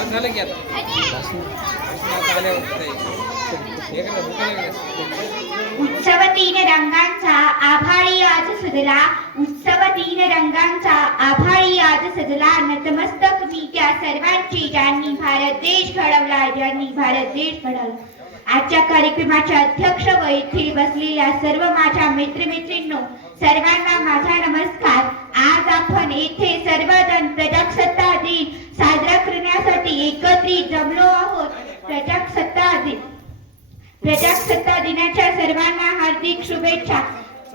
बंद झालं की आता? उत्सव तीन रंगांचा आभाळी आज सजला. उत्सव तीन रंगांचा आभाळी आज सजला. नतमस्तक मी त्या सर्वांची ज्यांनी भारत देश घडवला ज्यांनी भारत देश घडवला. आजच्या कार्यक्रमाच्या अध्यक्ष व येथील बसलेल्या सर्व माझ्या मित्रमित्रींनो सर्वांना माझा नमस्कार. आज आपण येथे सर्वजण प्रदक्ष दिन साजरा करण्यासाठी एकत्रित जमलो आहोत प्रजासत्ताक दिन प्रजासत्ताक दिनाच्या सर्वांना हार्दिक शुभेच्छा.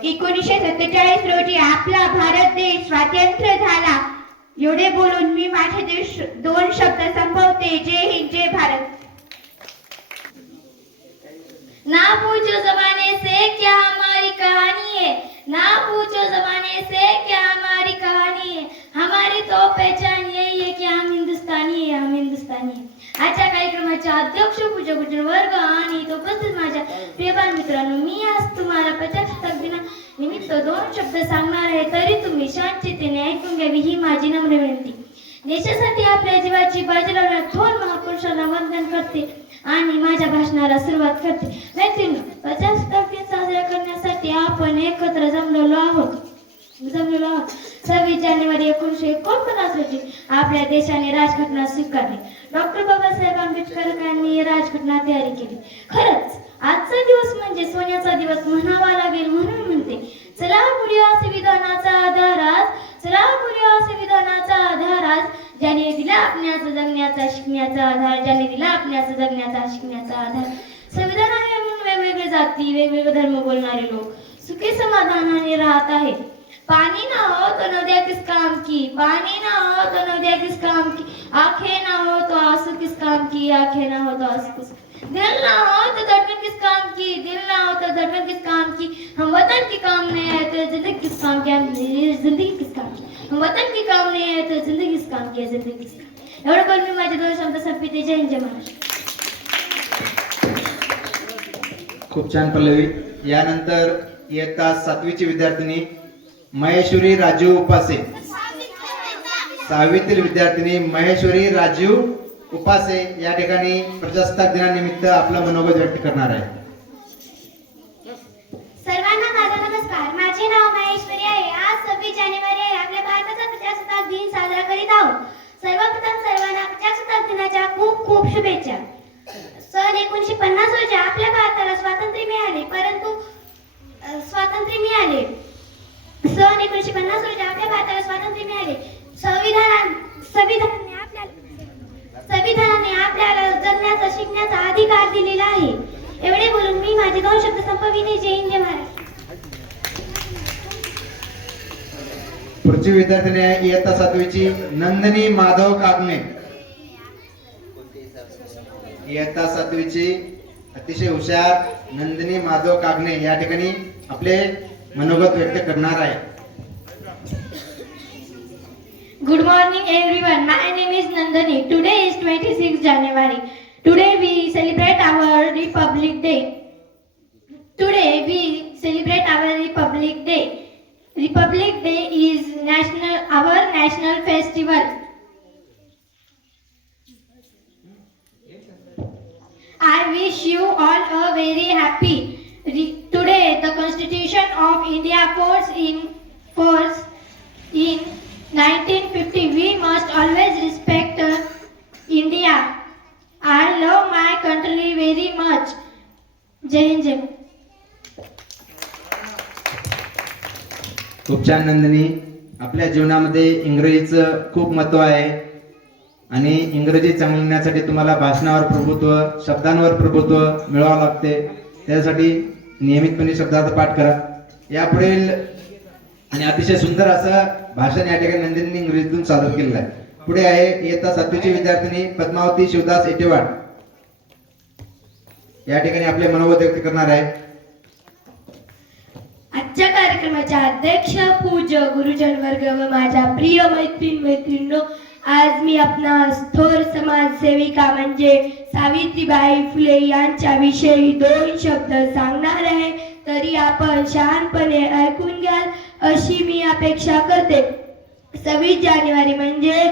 एकोणीसशे सत्तेचाळीस रोजी आपला भारत देश स्वातंत्र्य झाला. एवढे बोलून मी माझे देश दोन शब्द संपवते. जय हिंद जय भारत. ना पूछो जमाने से क्या हमारी कहानी है? ना पूछो जमाने से क्या हमारी कहानी है? हमारी तो पहचान यही है कि हम हिंदुस्तानी है हम हिंदुस्तानी है आजच्या कार्यक्रमाचे अध्यक्ष पूजा गुजर वर्ग आणि तो उपस्थित माझ्या प्रियबाल मित्रांनो मी आज तुम्हाला प्रजासत्ताक दिना निमित्त दोन शब्द सांगणार आहे तरी तुम्ही शांततेने ऐकून घ्यावी ही माझी नम्र विनंती. देशासाठी आपल्या जीवाची बाजी लावणाऱ्या थोर महापुरुषांना वंदन करते आणि माझ्या भाषणाला सुरुवात करते. मैत्रिणी प्रजासत्ताक दिन साजरा करण्यासाठी आपण एकत्र जमलेलो आहोत. जमलेलो आहोत सव्वीस जानेवारी एकोणीसशे एकोणपन्नास रोजी आपल्या देशाने राजघटना स्वीकारली. डॉक्टर बाबासाहेब आंबेडकर यांनी राजघटना तयारी केली. खरंच आजचा दिवस म्हणजे सोन्याचा दिवस म्हणावा लागेल म्हणून म्हणते. चला पुढे संविधानाचा आधार आज चला पुढे संविधानाचा आधार आज. ज्याने दिला आपण्याचा जगण्याचा शिकण्याचा आधार ज्याने दिला आपण्याचा जगण्याचा शिकण्याचा आधार. संविधान आहे म्हणून वेगवेगळे जाती वेगवेगळे धर्म बोलणारे लोक सुखी समाधानाने राहत आहेत. पानी ना हो तो नदिया किस काम की पानी ना हो तो नदिया किस काम की आंखें ना हो तो आंसू किस काम की आंखें ना हो तो आंसू किस दिल ना हो तो धड़कन किस काम की दिल ना हो तो धड़कन किस काम की हम वतन की काम नहीं है तो जिंदगी किस काम की हम जिंदगी किस काम की हम वतन की काम नहीं है तो जिंदगी किस काम की जिंदगी किस काम एवढं पण मी माझे दोन शब्द संपिते जय हिंद जय महाराष्ट्र खूप छान पल्लवी यानंतर इयत्ता सातवीची विद्यार्थिनी महेश्वरी राजीव उपासे. सहावीतील विद्यार्थिनी महेश्वरी राजीव उपासे या ठिकाणी प्रजासत्ताक दिनानिमित्त आपलं मनोगत व्यक्त करणार आहे. सर्वांना माझा नमस्कार. माझे नाव महेश्वरी आहे. आज सव्वीस जानेवारी आहे. आपल्या भारताचा प्रजासत्ताक दिन साजरा करीत आहोत. सर्वप्रथम सर्वांना प्रजासत्ताक दिनाच्या खूप खूप शुभेच्छा. सन एकोणीशे पन्नास रोजी आपल्या भारताला स्वातंत्र्य मिळाले. परंतु स्वा एकोणीसशे पन्नास रोजी आपल्या भारताला स्वातंत्र्य मिळाले. संविधान संविधानाने आपल्याला संविधानाने आपल्याला जगण्याचा शिकण्याचा अधिकार दिलेला आहे. एवढे बोलून मी माझे दोन शब्द संपविणे जय हिंद महाराज पुढची विद्यार्थिनी आहे इयत्ता सातवीची नंदिनी माधव कागणे. इयत्ता सातवीची अतिशय हुशार नंदिनी माधव कागणे या ठिकाणी आपले मनोगत व्यक्त करणार आहे. Good morning everyone. My name is Nandani. Today is 26 January. Today we celebrate our Republic Day. Today we celebrate our Republic Day. Republic Day is national our national festival. I wish you all a very happy. Today the Constitution of India force in force in 1950 we must always respect uh, India. I love my country very much. Jai Hind खूप छान नंदिनी. आपल्या जीवनामध्ये इंग्रजीचं खूप महत्त्व आहे. आणि इंग्रजी चांगल्यासाठी तुम्हाला भाषणावर प्रभुत्व शब्दांवर प्रभुत्व मिळवावं लागते. त्यासाठी नियमितपणे शब्दार्थ पाठ करा. यापुढील आणि अतिशय सुंदर असं भाषण या ठिकाणी नंदिनी इंग्रजीतून सादर केलेलं आहे. पुढे आहे इयत्ता सातवीची विद्यार्थिनी पद्मावती शिवदास एटेवाड या ठिकाणी आपले मनोगत व्यक्त करणार आहे. आजच्या कार्यक्रमाच्या अध्यक्ष पूज्य गुरुजन वर्ग व माझ्या प्रिय मैत्रीण मैत्रिणींनो आज मी आपणास थोर समाजसेविका म्हणजे सावित्रीबाई फुले यांच्या विषयी दोन शब्द सांगणार आहे. तरी आपण शहाणपणे ऐकून घ्याल. अशी मी अपेक्षा करते. सव्वीस जानेवारी म्हणजे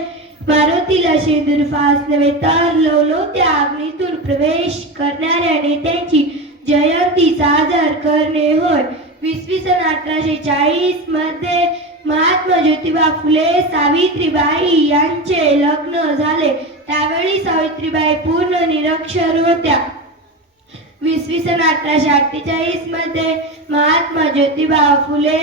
मारुतीला शेंदूर फास नव्हे तर लवलवत्या अग्नीतून प्रवेश करणाऱ्या नेत्यांची जयंती साजर करणे होय. वीसवी सन अठराशे चाळीसमध्ये महात्मा ज्योतिबा फुले सावित्रीबाई यांचे लग्न झाले. त्यावेळी सावित्रीबाई पूर्ण निरक्षर होत्या. वीसवी सन अठराशे अठ्ठेचाळीसमध्ये महात्मा ज्योतिबा फुले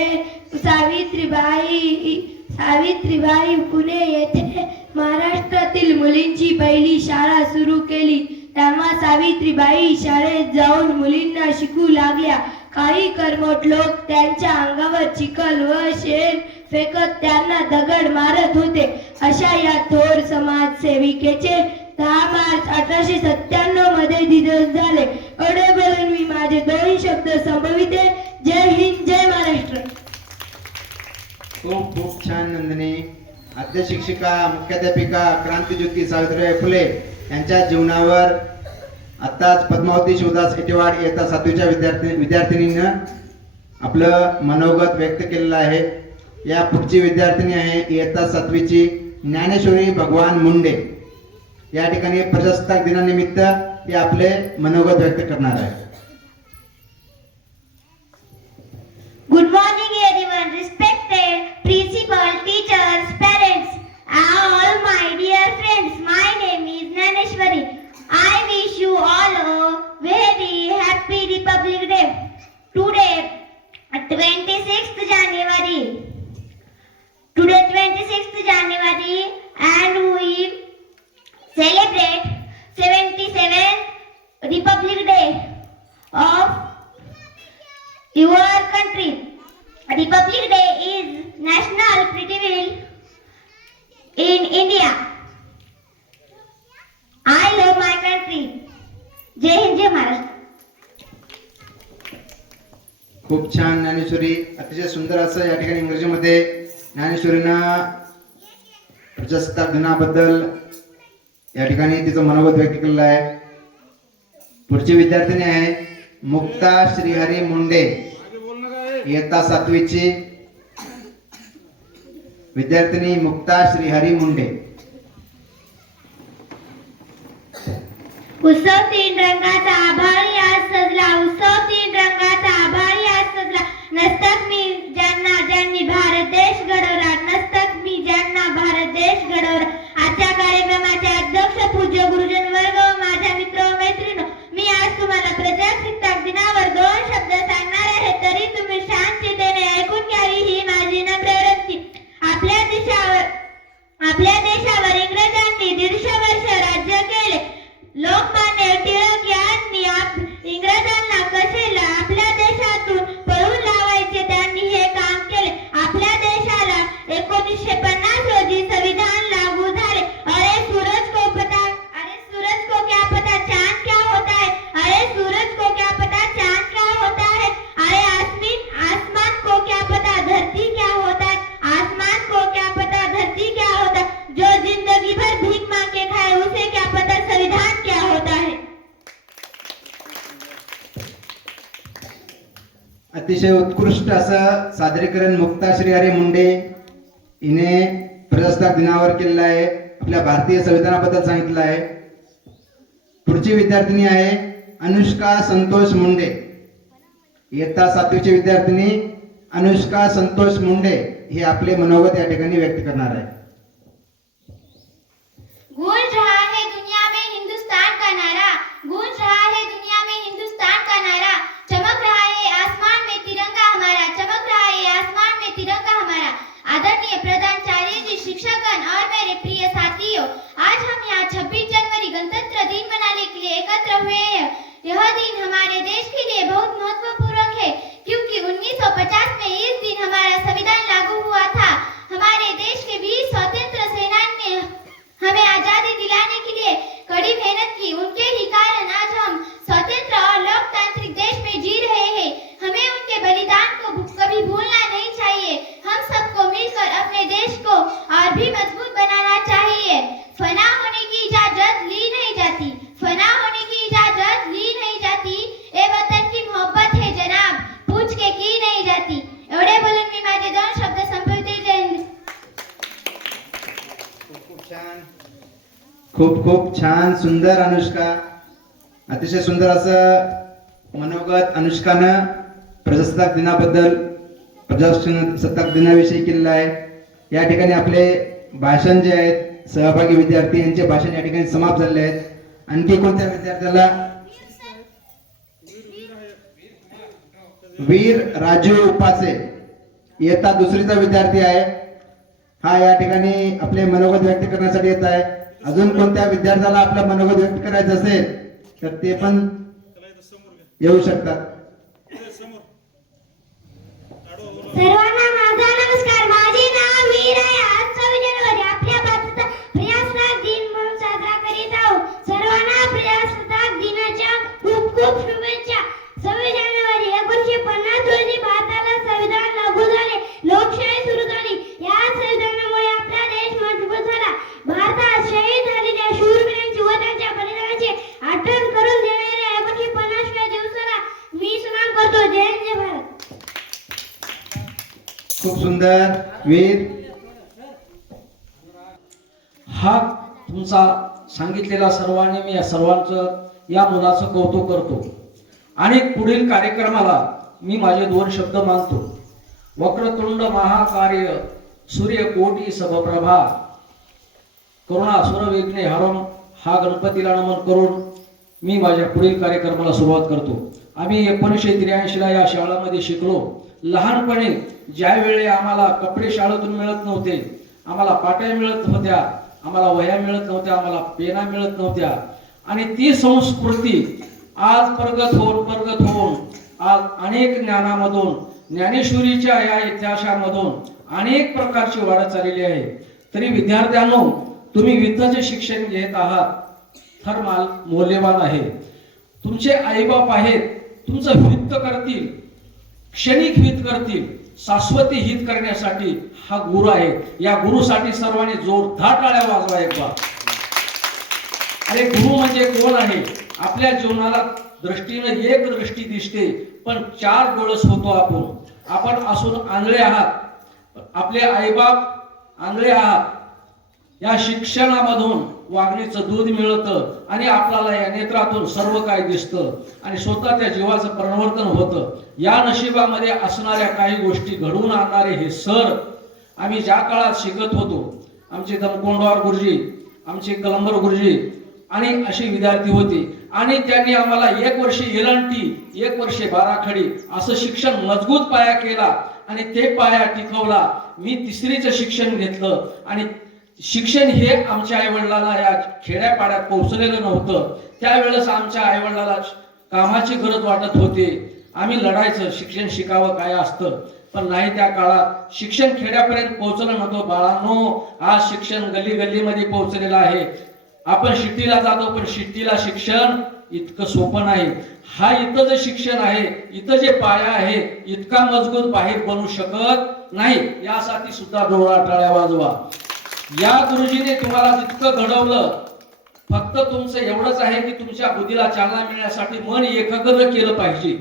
सावित्रीबाई सावित्रीबाई पुणे येथे महाराष्ट्रातील मुलींची पहिली शाळा सुरू केली. तेव्हा सावित्रीबाई शाळेत जाऊन मुलींना शिकू लागल्या. काही कर्मठ लोक त्यांच्या अंगावर चिखल व शेर फेकत त्यांना दगड मारत होते. अशा या थोर समाजसेविकेचे दहा मार्च अठराशे सत्त्याण्णवमध्ये दिवस झाले. अडे बोलून मी माझे दोन शब्द संभविते जय हिंद जय महाराष्ट्र खूप खूप छान नंदिनी. आद्य शिक्षिका मुख्याध्यापिका क्रांतीज्योती सावित्रीबाई फुले यांच्या जीवनावर आत्ताच पद्मावती शिवदास इटेवाड इयत्ता सातवीच्या विद्यार्थी विद्यार्थिनीनं आपलं मनोगत व्यक्त केलेलं आहे. या पुढची विद्यार्थिनी आहे इयत्ता सातवीची ज्ञानेश्वरी भगवान मुंडे. या ठिकाणी प्रजासत्ताक दिनानिमित्त ते आपले मनोगत व्यक्त करणार आहे Good Naneshwari. I wish you all a very happy Republic Day. Today, 26th January. Today, 26th January, and प्रजासत्ताक दिनाबद्दल या ठिकाणी तिचं मनोगत व्यक्त केलेलं आहे. पुढची विद्यार्थिनी आहे मुक्ता श्रीहरी मुंडे. इयत्ता सातवीची. विद्यार्थिनी मुक्ता श्रीहरी मुंडे. उत्सव तीन रंगाचा आभाळी आज सजला. उत्सव तीन रंगाचा आभाळी आज सजला. नसतात मी ज्यांना ज्यांनी भारत देश घडवला. रोजी संविधान लागू अरे, सूरज को पता, अरे, सूरज को क्या पता चाँद क्या होता है? अरे, सूरज को क्या पता चाँद क्या होता है? अरे, आसमीन, आसमान को क्या पता धरती क्या होता है? आसमान को क्या पता धरती क्या होता जो ज़िंदगी भर भीख मांग के खाए, उसे क्या पता संविधान क्या होता है? अतिशय उत्कृष्ट असं सादरीकरण मुक्ता श्रीहरी मुंडे हिने प्रजासत्ताक दिनावर केलेला आहे. आपल्या भारतीय संविधानाबद्दल सांगितलं आहे. पुढची विद्यार्थिनी आहे अनुष्का संतोष मुंडे. इयत्ता सातवीची विद्यार्थिनी अनुष्का संतोष मुंडे हे आपले मनोगत या ठिकाणी व्यक्त करणार आहे. गूंज रहा है दुनिया में हिंदुस्तान का नारा गूंज रहा है दुनिया में हिंदुस्तान का नारा चमक रहा है आसमान में तिरंगा हमारा चमक रहा है आसमान में तिरंगा हमारा आदरणीय प्रधानाचार्य जी शिक्षकगण और मेरे प्रिय साथियों आज हम यहाँ 26 जनवरी गणतंत्र दिन मनाने के लिए एकत्र हुए हैं यह दिन हमारे देश के लिए बहुत महत्त्वपूर्ण है क्योंकि 1950 में इस दिन हमारा संविधान लागू हुआ था हमारे देश के वीर स्वतंत्र सेनानी ने हमें आजादी दिलाने के लिए कड़ी मेहनत की उनके ही कारण आज हम स्वतंत्र और लोकतांत्रिक देश में जी रहे हैं हमें उनके बलिदान को भू- कभी भूलना नहीं चाहिए हम सबको मिलकर अपने देश को और भी मजबूत बनाना चाहिए फना होने की इजाजत ली नहीं जाती फना होने की इजाजत ली नहीं जाती ए वतन की मोहब्बत है जरा खूप खूप छान सुंदर अनुष्का. अतिशय सुंदर असं मनोगत अनुष्कानं प्रजासत्ताक दिनाबद्दल प्रजासत्ताक दिनाविषयी केलेलं आहे. या ठिकाणी आपले भाषण जे आहेत सहभागी विद्यार्थी यांचे भाषण या ठिकाणी समाप्त झालेले आहेत. आणखी कोणत्या विद्यार्थ्याला? वीर राजू उपासे. येता दुसरीचा विद्यार्थी आहे. हा या ठिकाणी आपले मनोगत व्यक्त करण्यासाठी येत आहे. अजून कोणत्या विद्यार्थ्याला आपलं मनोगत व्यक्त करायचं असेल तर ते पण येऊ शकतात. सर्वांना माझा नमस्कार माझे नाव वीर आहे आज सव्वीस जानेवारी आपल्या भारताचा प्रजासत्ताक दिन म्हणून साजरा करीत आहोत सर्वांना प्रजासत्ताक दिनाच्या खूप खूप शुभेच्छा सव्वीस जानेवारी एकोणीसशे पन्नास रोजी भारताला संविधान लागू झाले लोकशाही सुरू झाली या संविधानामुळे आपला देश मजबूत झाला भारतात शहीद झालेल्या शूरवीरांची व त्यांच्या बलिदानाची आठवण करून देणाऱ्या एकोणीसशे पन्नासव्या दिवसाला मी सलाम करतो जय हिंद, जय भारत खूप सुंदर वीर. हा तुमचा सांगितलेला सर्वांनी मी या सर्वांचं या मुलाचं कौतुक करतो. आणि पुढील कार्यक्रमाला मी माझे दोन शब्द मानतो. वक्रतुंड महाकार्य सूर्यकोटी सबप्रभा करुणा सुरविघ्ने हरम हा गणपतीला नमन करून मी माझ्या पुढील कार्यक्रमाला सुरुवात करतो. आम्ही एकोणीसशे त्र्याऐंशीला या शाळामध्ये शिकलो. लहानपणी ज्यावेळी आम्हाला कपडे शाळेतून मिळत नव्हते आम्हाला पाट्या मिळत होत्या आम्हाला वह्या मिळत नव्हत्या आम्हाला पेना मिळत नव्हत्या. आणि ती संस्कृती आज प्रगत होऊन प्रगत होऊन आज अनेक ज्ञानामधून ज्ञानेश्वरीच्या या इतिहासामधून अनेक प्रकारची वाढ चाललेली आहे. तरी विद्यार्थ्यांनो तुम्ही वित्ताचे शिक्षण घेत आहात तर माल मौल्यवान आहे. तुमचे आईबाप आहेत तुमचं वित्त करतील क्षणिक हित करतील शाश्वती हित करण्यासाठी हा गुरु आहे. या गुरुसाठी सर्वांनी जोरदार टाळ्या वाजवा एकदा. अरे गुरु म्हणजे कोण आहे? आपल्या जीवनाला दृष्टीनं एक दृष्टी दिसते पण चार डोळस होतो आपण. आपण असून आंधळे आहात. आपले आईबाप आंधळे आहात. या शिक्षणामधून वागणीचं दूध मिळतं आणि आपल्याला या नेत्रातून सर्व काय दिसतं. आणि स्वतः त्या जीवाचं परिवर्तन होतं. या नशिबामध्ये असणाऱ्या काही गोष्टी घडवून आणणारे हे सर आम्ही ज्या काळात शिकत होतो आमचे दमकोंडवार गुरुजी आमचे कलंबर गुरुजी आणि असे विद्यार्थी होते. आणि त्यांनी आम्हाला एक वर्ष एलंटी एक वर्षे बाराखडी असं शिक्षण मजबूत पाया केला आणि ते पाया टिकवला. मी तिसरीचं शिक्षण घेतलं आणि शिक्षण हे आमच्या आईवडिलाला या खेड्यापाड्यात पोहोचलेलं नव्हतं. त्यावेळेस आमच्या आईवडिलाला कामाची गरज वाटत होती. आम्ही लढायचं शिक्षण शिकावं काय असतं? पण नाही त्या काळात. शिक्षण खेड्यापर्यंत पोहोचलं नव्हतं बाळांनो आज शिक्षण गल्ली गल्लीमध्ये पोहोचलेलं आहे. आपण शिट्टीला जातो पण शिट्टीला शिक्षण इतकं सोपं नाही. हा इथं जे शिक्षण आहे इथं जे पाया आहे इतका मजबूत बाहेर बनू शकत नाही. यासाठी सुद्धा डोळा टाळ्या वाजवा. या गुरुजीने तुम्हाला जितकं घडवलं फक्त तुमचं एवढंच आहे की तुमच्या बुद्धीला चालना मिळण्यासाठी मन एकाग्र केलं पाहिजे.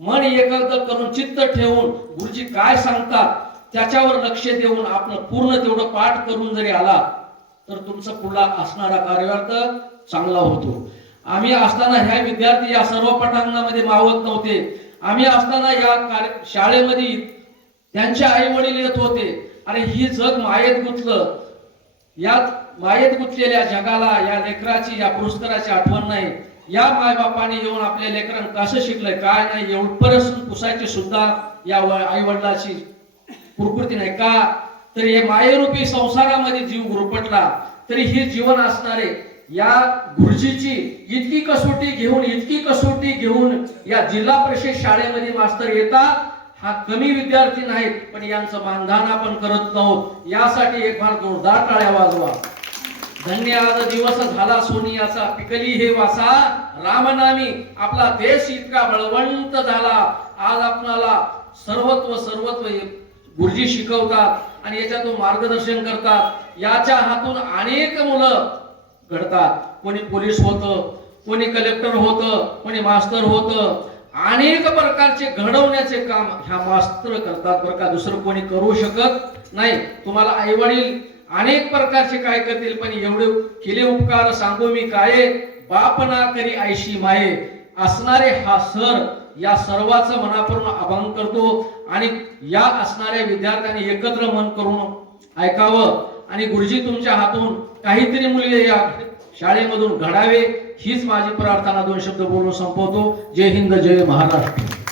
मन एकाग्र करून चित्त ठेवून गुरुजी काय सांगतात त्याच्यावर लक्ष देऊन आपण पूर्ण तेवढं पाठ करून जरी आला तर तुमचा पुढला असणारा कार्यार्थ चांगला होतो. आम्ही असताना ह्या विद्यार्थी या सर्व पटांगणामध्ये मावत नव्हते. आम्ही असताना या कार्य शाळेमध्ये त्यांचे आई वडील येत होते. आणि ही जग मायेत गुंतलं. यात मायेत गुंतलेल्या जगाला या लेकराची या पुरस्काराची आठवण नाही. या मायबापाने येऊन आपल्या लेकरांना कसं शिकलंय काय नाही एवढपर्यंत पुसायची सुद्धा या आई वडिलाची प्रकृती नाही का? तर हे मायेरूपी संसारामध्ये जीव गुरपटला. तरी हे जीवन असणारे या गुरुजीची इतकी कसोटी घेऊन इतकी कसोटी घेऊन या जिल्हा परिषद शाळेमध्ये मास्तर येतात हा कमी विद्यार्थी नाहीत पण यांचं मानधन आपण करत आहोत. यासाठी एक फार जोरदार टाळ्या वाजवा. धन्य आज दिवस झाला सोनियाचा पिकली हे वासा. रामनामी आपला देश इतका बळवंत झाला. आज आपणाला सर्वत्व सर्वत्व गुरुजी शिकवतात आणि याच्यातून मार्गदर्शन करतात. याच्या हातून अनेक मुलं घडतात. कोणी पोलीस होतं कोणी कलेक्टर होतं कोणी मास्तर होतं. अनेक प्रकारचे घडवण्याचे काम ह्या मास्तर करतात बरं का. दुसरं कोणी करू शकत नाही. तुम्हाला आई वडील अनेक प्रकारचे काय करतील पण एवढे केले उपकार सांगू मी काय? बाप ना करी आईशी माये. असणारे हा सर या सर्वाचं मनापूर्ण अभंग करतो आणि या असणाऱ्या विद्यार्थ्यांनी एकत्र मन करून ऐकावं. आणि गुरुजी तुमच्या हातून काहीतरी मूल्य या शाळेमधून घडावे. हीच माझी प्रार्थना दोन शब्द बोलून संपवतो. जय हिंद जय महाराष्ट्र.